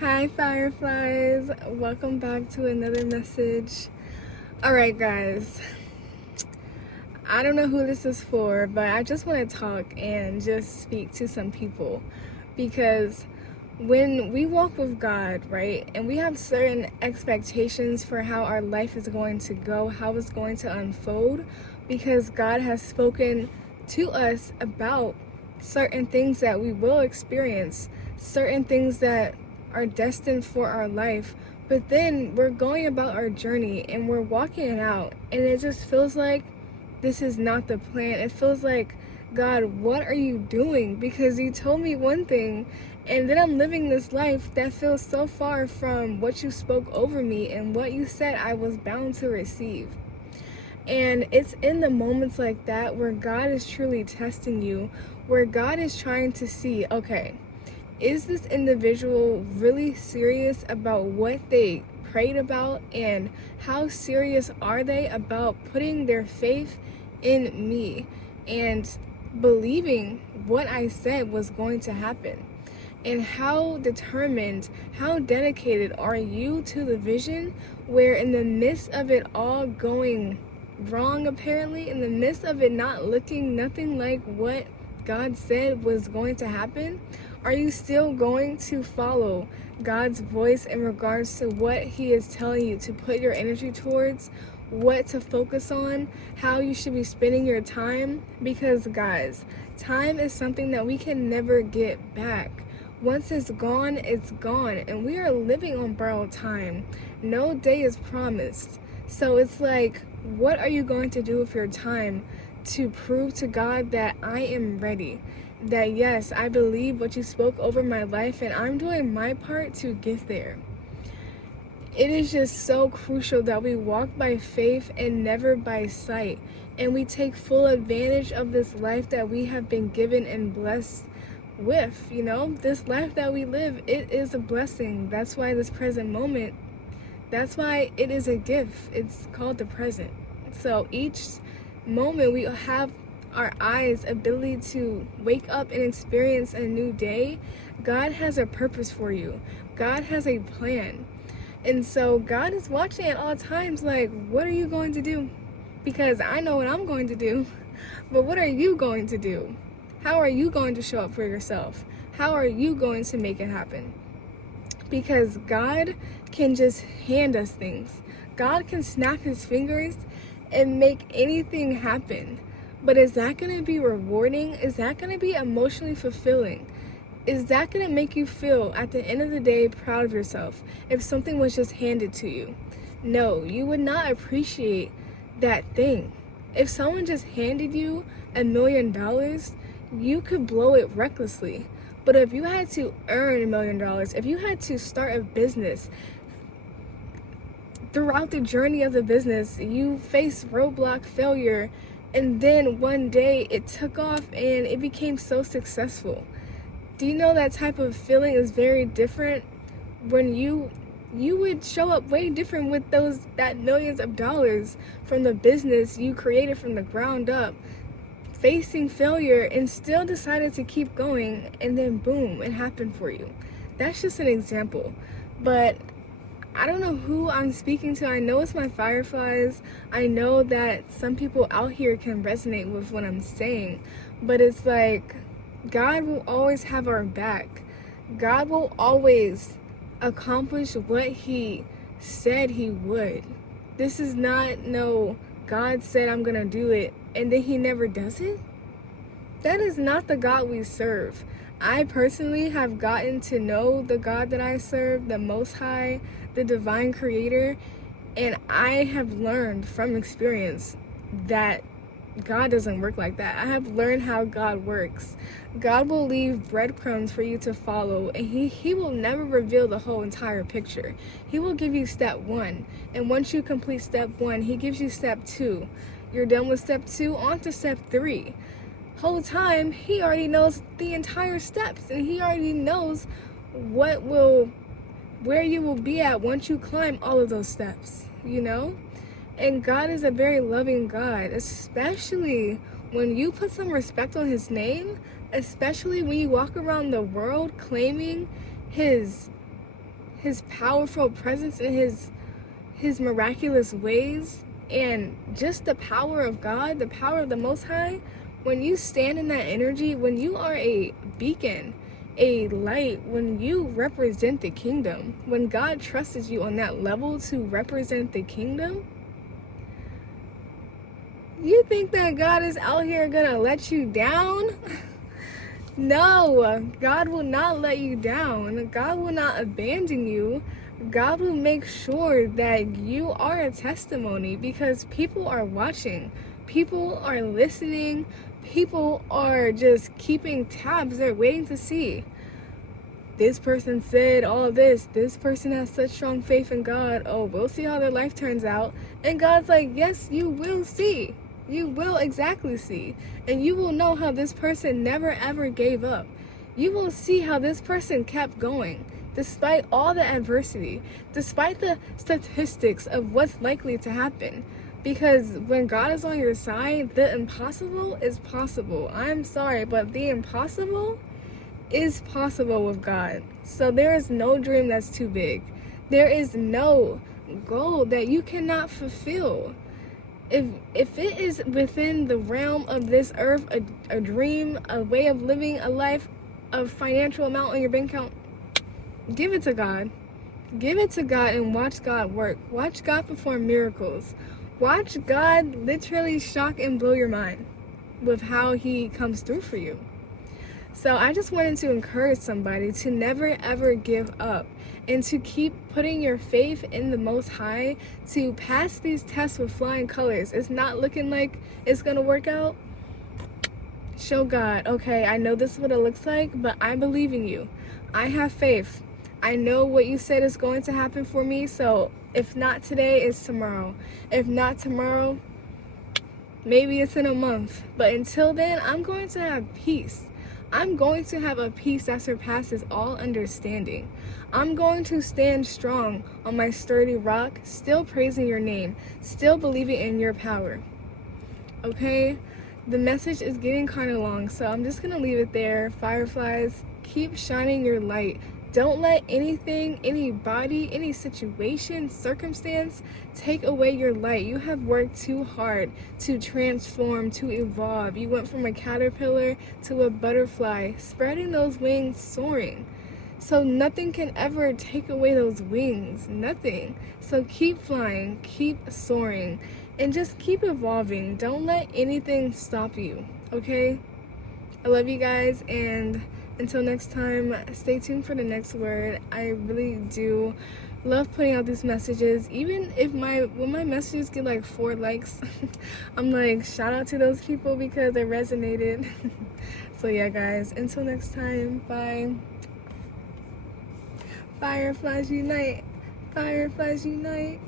Hi, Fireflies. Welcome back to another message. Alright, guys. I don't know who this is for, but I just want to talk and just speak to some people. Because when we walk with God, right, and we have certain expectations for how our life is going to go, how it's going to unfold, because God has spoken to us about certain things that we will experience, certain things that are destined for our life, but then we're going about our journey and we're walking it out, and it just feels like this is not the plan. It feels like, God, what are you doing? Because you told me one thing, and then I'm living this life that feels so far from what you spoke over me and what you said I was bound to receive. And it's in the moments like that where God is truly testing you, where God is trying to see, okay, is this individual really serious about what they prayed about, and how serious are they about putting their faith in me and believing what I said was going to happen? And how determined, how dedicated are you to the vision, where in the midst of it all going wrong, apparently, in the midst of it not looking nothing like what God said was going to happen, are you still going to follow God's voice in regards to what He is telling you to put your energy towards, what to focus on, how you should be spending your time? Because, guys, time is something that we can never get back. Once it's gone, and we are living on borrowed time. No day is promised. So it's like, what are you going to do with your time to prove to God that I am ready? That yes, I believe what you spoke over my life, and I'm doing my part to get there. It is just so crucial that we walk by faith and never by sight, and we take full advantage of this life that we have been given and blessed with. This life that we live, it is a blessing. That's why this present moment, that's why it is a gift. It's called the present. So each moment we have our eyes ability to wake up and experience a new day, God has a purpose for you. God has a plan. And so God is watching at all times, like, what are you going to do? Because I know what I'm going to do, but what are you going to do? How are you going to show up for yourself? How are you going to make it happen? Because God can just hand us things. God can snap His fingers and make anything happen. But is that going to be rewarding? Is that going to be emotionally fulfilling? Is that going to make you feel, at the end of the day, proud of yourself if something was just handed to you? No, you would not appreciate that thing. If someone just handed you $1 million, you could blow it recklessly. But if you had to earn $1 million, if you had to start a business, throughout the journey of the business, you face roadblock, failure, and then one day it took off and it became so successful. Do you know that type of feeling is very different? When you would show up way different with that millions of dollars from the business you created from the ground up, facing failure, and still decided to keep going, and then boom, it happened for you. That's just an example. But I don't know who I'm speaking to. I know it's my Fireflies. I know that some people out here can resonate with what I'm saying, but it's like, God will always have our back. God will always accomplish what He said He would. This is not, no, God said I'm gonna do it and then He never does it. That is not the God we serve. I personally have gotten to know the God that I serve, the Most High, the Divine Creator, and I have learned from experience that God doesn't work like that. I have learned how God works. God will leave breadcrumbs for you to follow, and he will never reveal the whole entire picture. He will give you step 1, and once you complete step 1, He gives you step 2. You're done with step 2, on to step 3. Whole time, He already knows the entire steps, and He already knows where you will be at once you climb all of those steps, And God is a very loving God, especially when you put some respect on His name, especially when you walk around the world claiming His his powerful presence and his miraculous ways, and just the power of God, the power of the Most High. When you stand in that energy, when you are a beacon, a light, when you represent the kingdom, when God trusts you on that level to represent the kingdom, you think that God is out here gonna let you down? No, God will not let you down. God will not abandon you. God will make sure that you are a testimony, because people are watching, people are listening, people are just keeping tabs. They're waiting to see. This person said all this person has such strong faith in God. Oh, we'll see how their life turns out. And God's like, yes, you will see. You will exactly see. And you will know how this person never ever gave up. You will see how this person kept going despite all the adversity, despite the statistics of what's likely to happen. Because when God is on your side, the impossible is possible. I'm sorry, but the impossible is possible with God. So there is no dream that's too big. There is no goal that you cannot fulfill. If it is within the realm of this earth, a dream, a way of living a life, a financial amount on your bank account, give it to God. Give it to God and watch God work. Watch God perform miracles. Watch God literally shock and blow your mind with how he comes through for you. So I just wanted to encourage somebody to never ever give up and to keep putting your faith in the Most High, to pass these tests with flying colors. It's not looking like it's gonna work out. Show God, okay, I know this is what it looks like, but I believe in you. I have faith. I know what you said is going to happen for me, so if not today, it's tomorrow. If not tomorrow, maybe it's in a month. But until then, I'm going to have peace. I'm going to have a peace that surpasses all understanding. I'm going to stand strong on my sturdy rock, still praising your name, still believing in your power. Okay? The message is getting kind of long, so I'm just going to leave it there. Fireflies, keep shining your light. Don't let anything, anybody, any situation, circumstance take away your light. You have worked too hard to transform, to evolve. You went from a caterpillar to a butterfly, spreading those wings, soaring. So nothing can ever take away those wings, nothing. So keep flying, keep soaring, and just keep evolving. Don't let anything stop you, okay? I love you guys, and until next time, stay tuned for the next word. I really do love putting out these messages. Even if when my messages get like 4 likes, I'm like, shout out to those people because it resonated. So yeah, guys, until next time, bye. Fireflies unite. Fireflies unite.